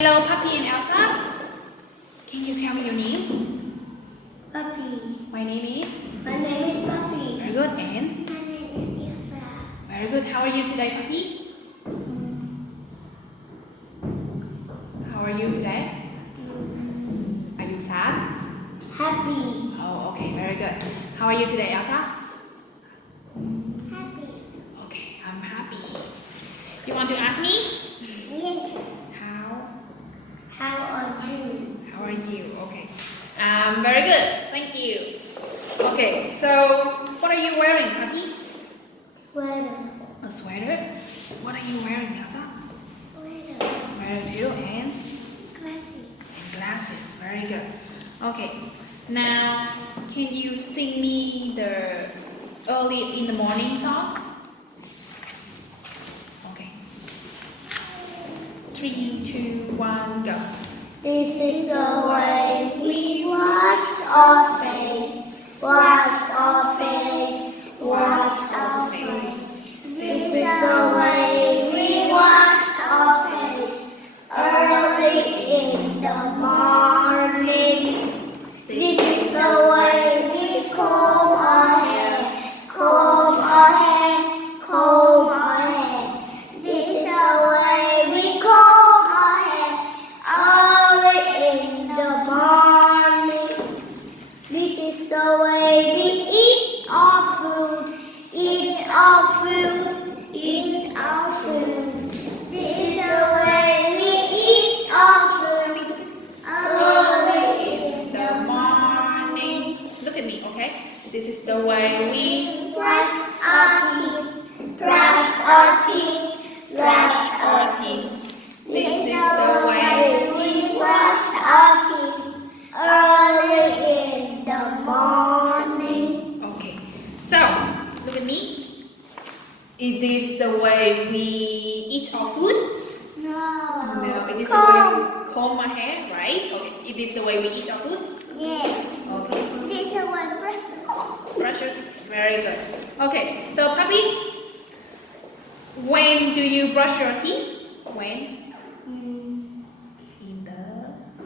Hello, Puppy and Elsa. Can you tell me your name? Puppy. My name is? My name is Puppy. Very good. And? My name is Elsa. Very good. How are you today, Puppy? How are you today? Are you sad? Happy. Oh, okay. Very good. How are you today, Elsa? Happy. Okay, I'm happy. Do you want to ask me? Yes. How? How are you? How are you? Okay. Very good. Thank you. Okay, so what are you wearing, Puppy? Sweater. A sweater? What are you wearing, Elsa? Sweater. Sweater too, and Classy. glasses. Very good. Okay. Now, can you sing me the early in the morning song? Okay. 3, 2, 1, go. This is the way we wash our face. Wash our face. Wash our face. This is the way we wash our face. Early in the morning. This is the way we comb our hair. Comb our hair. Comb our hair. This is the way we comb our hair. Early in the morning. This is the way we eat our food. Eat our food. Eat our food. This is the way we eat our food. Early in The morning. Look at me, okay? This is the way we brush our teeth. Brush our teeth. Brush our teeth. This is the way. We brush our teeth early in the morning. Okay. So, look at me. It is the way we eat our food. No, it is the way we comb our hair, right? Okay. It is the way we eat our food. Yes. Okay. This is one brush. Brush your teeth. Very good. Okay. So, Puppy, when do you brush your teeth? When? In the.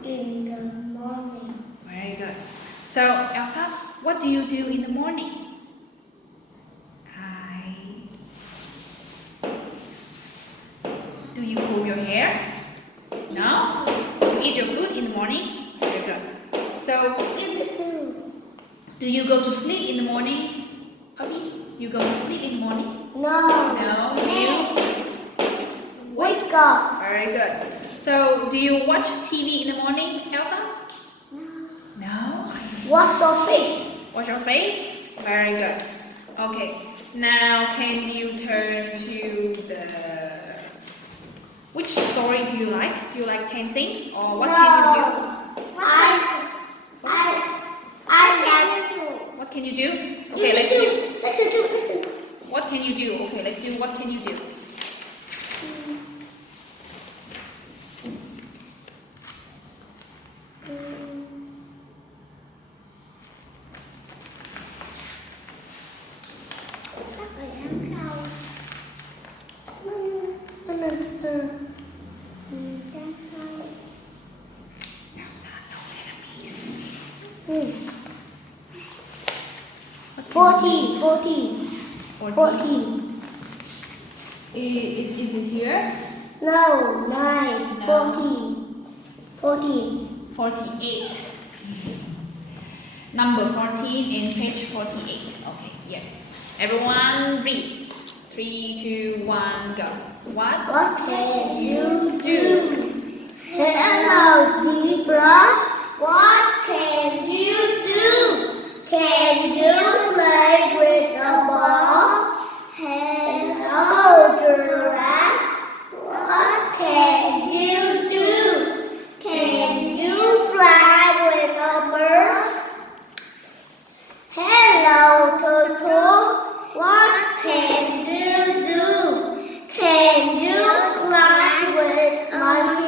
In the morning. Very good. So, Elsa, what do you do in the morning? Do you comb your hair? No? You eat your food in the morning? Very good. So, In the two. do you go to sleep in the morning? Puppy, do you go to sleep in the morning? No. No, you? Wake up. Very good. So, do you watch TV in the morning, Elsa? No? Wash your face. Wash your face? Very good. Okay. Now, can you turn to the... Which story do you like? Do you like 10 things? Or what can you do? I like to. What can you do? Okay, let's do... Listen. What can you do? Okay, let's do what can you do? Elsa, no enemies. 14. 14. Is it here? No, 9. No. 14. 48. Number 14 in page 48. Okay, yeah. Everyone read. 3, 2, 1, go. What can you do? Hello, zebra. What can you do? Can you play with a ball? Hello, giraffe. What can you do? Can you fly with a bird? Hello, turtle. What can you do? Can you climb with monkey?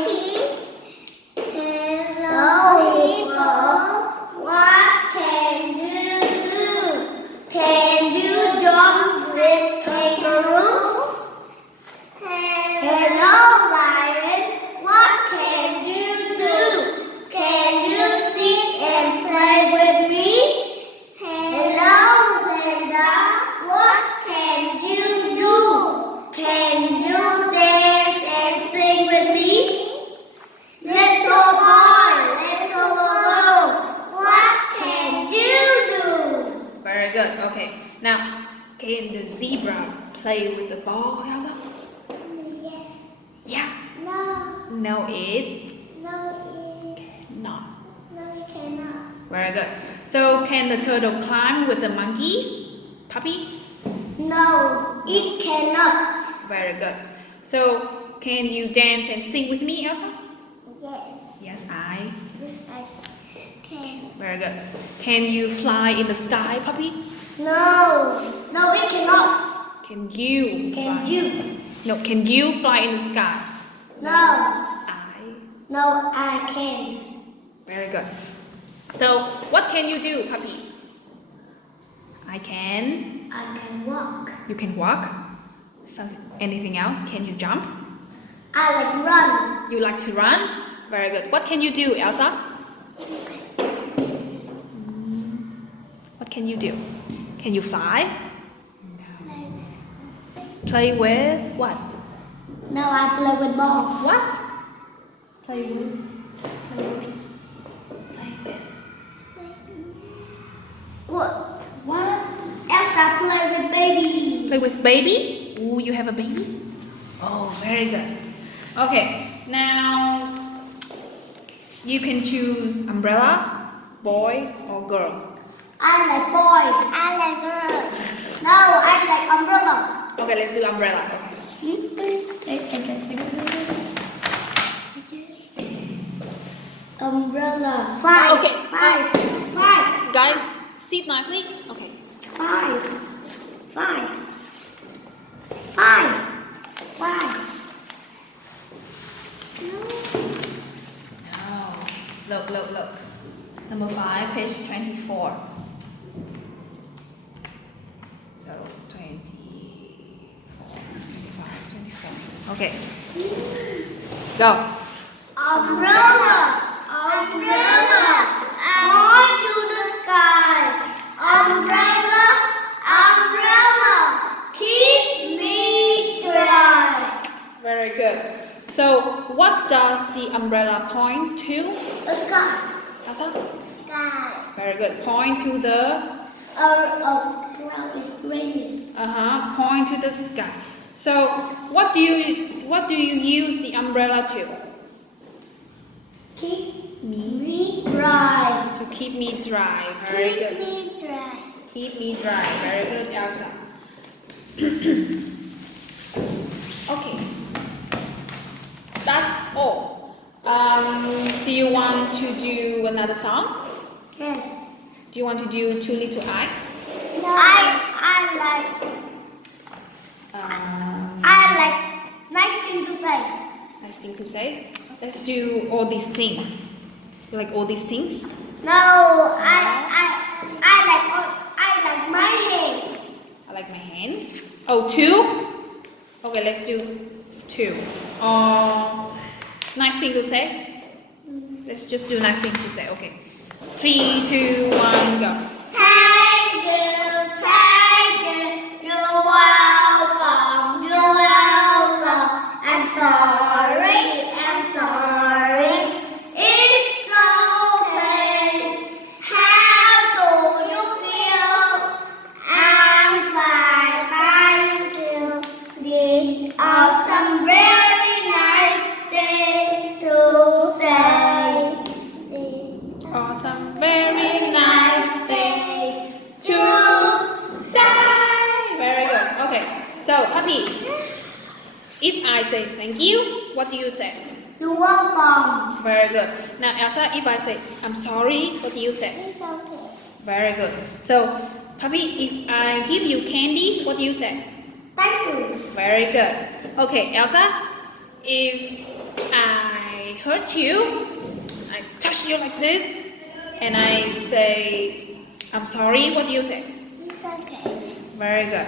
play with the ball, Elsa? Yes. Yeah. No. No, it No, not. it cannot. Very good. So can the turtle climb with the monkeys, puppy? No, it cannot. Very good. So can you dance and sing with me, Elsa? Yes. Yes, I. Yes, I can. Very good. Can you fly in the sky, puppy? No. No, it cannot. Can you Can fly? you? No, can you fly in the sky? No. I. No, I can't. Very good. So what can you do, puppy? I can. I can walk. You can walk. Anything else? Can you jump? I like run. You like to run? Very good. What can you do, Elsa? What can you do? Can you fly? Play with what? No, I play with ball. What? Play with. What? What? Elsa play with baby. Play with baby? Ooh, you have a baby? Oh, very good. Okay, now you can choose umbrella, boy or girl. I like boy. I like girl. No, I like umbrella. Okay, let's do umbrella. Umbrella. Five. Okay. Five. Guys, sit nicely. Okay. Five. Five. No. Look. Number 5, page 24. So 24, 25, 24. Okay. Go. Umbrella. Point to the sky. Umbrella. Keep me dry. Very good. So what does the umbrella point to? The sky. Elsa? Sky. Very good. Point to the Cloud is raining. point to the sky. So what do you use the umbrella to? Keep me dry. To keep me dry. Very good. Keep me dry. Keep me dry. Very good, Elsa. Okay. That's all. Do you want to do another song? Yes. Do you want to do Two Little Eyes? No. I like nice thing to say. Nice thing to say. Let's do all these things. You like all these things? No, I like my hands. I like my hands. Oh, 2? Okay, let's do 2. Nice thing to say? Let's just do nice things to say. Okay. 3, 2, 1, go. Thank you, you're welcome. I'm sorry. It's okay. How do you feel? I'm fine, thank you. This awesome, very nice day to say. Awesome, very nice day to say. Very good. Okay. So, puppy, if I say thank you, what do you say? You're welcome. Very good. Now, Elsa, if I say I'm sorry, what do you say? It's okay. Very good. So, puppy, if I give you candy, what do you say? Thank you. Very good. Okay, Elsa, if I hurt you, I touch you like this, and I say I'm sorry, what do you say? It's okay. Very good.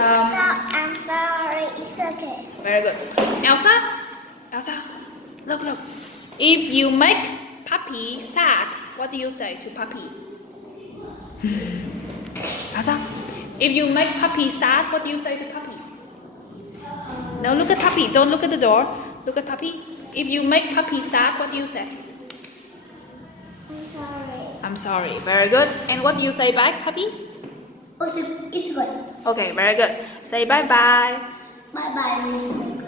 I'm sorry. It's okay. Very good. Elsa, look. If you make puppy sad, what do you say to puppy? Elsa, if you make puppy sad, what do you say to puppy? No, look at puppy. Don't look at the door. Look at puppy. If you make puppy sad, what do you say? I'm sorry. I'm sorry. Very good. And what do you say back, puppy? Also, it's good. Okay, very good. Say bye bye. Bye bye, Miss.